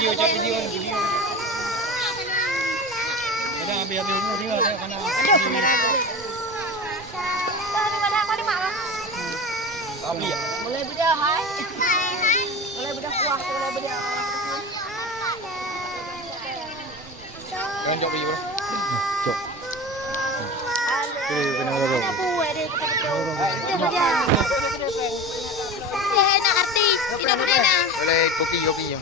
video. Dah habis umur dia mana. Aduh kamera. Dah mana mana mak. Api ya. Boleh bedah hai. Boleh bedah kuah, boleh bedah. Kan jom pergi bro. Cok. Kiri kena bro. Apa buat dia betul-betul. Dia nak arti. Tidak boleh nak. Boleh kopi ya.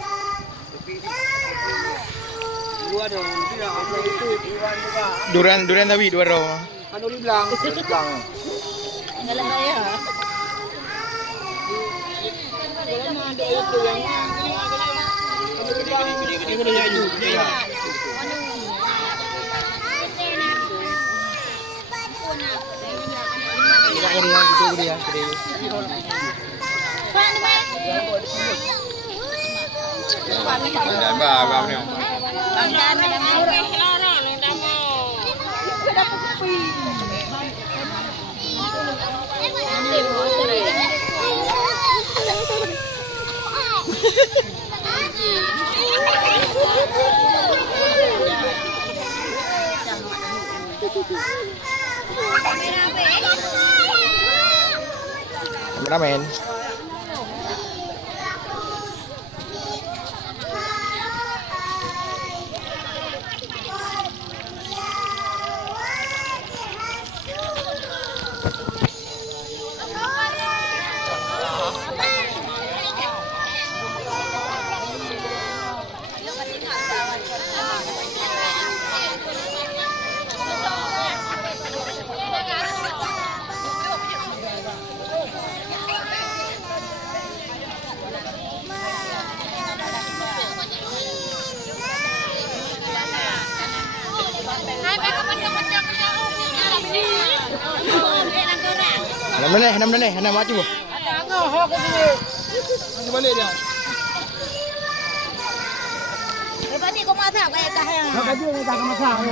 Dua dong, tidak apa itu durian juga. Durian tapi dua roh. Kan uli bilang. Dalam saya. Ada itu yang gede. Kameramen. Hanam dah ni, maju. Maju balik dia. Lepas ni kau masak kayak dah yang. Nak baju ni tak masak ni.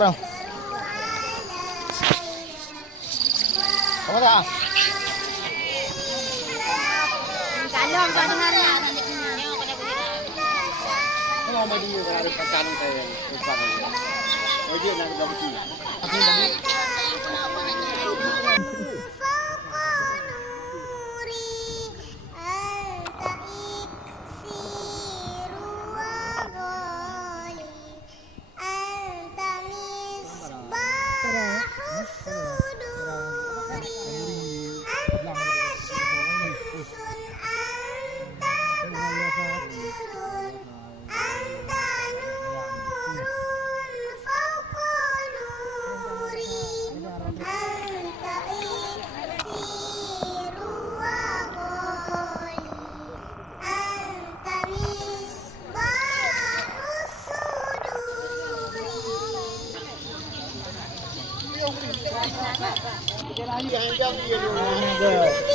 Bang. Kamu tak? Kalau kau dengarnya. Kalau maju kalau ada pacaran saya, lupa lagi. Oh dia nak bagi. Aku bagi. Jangan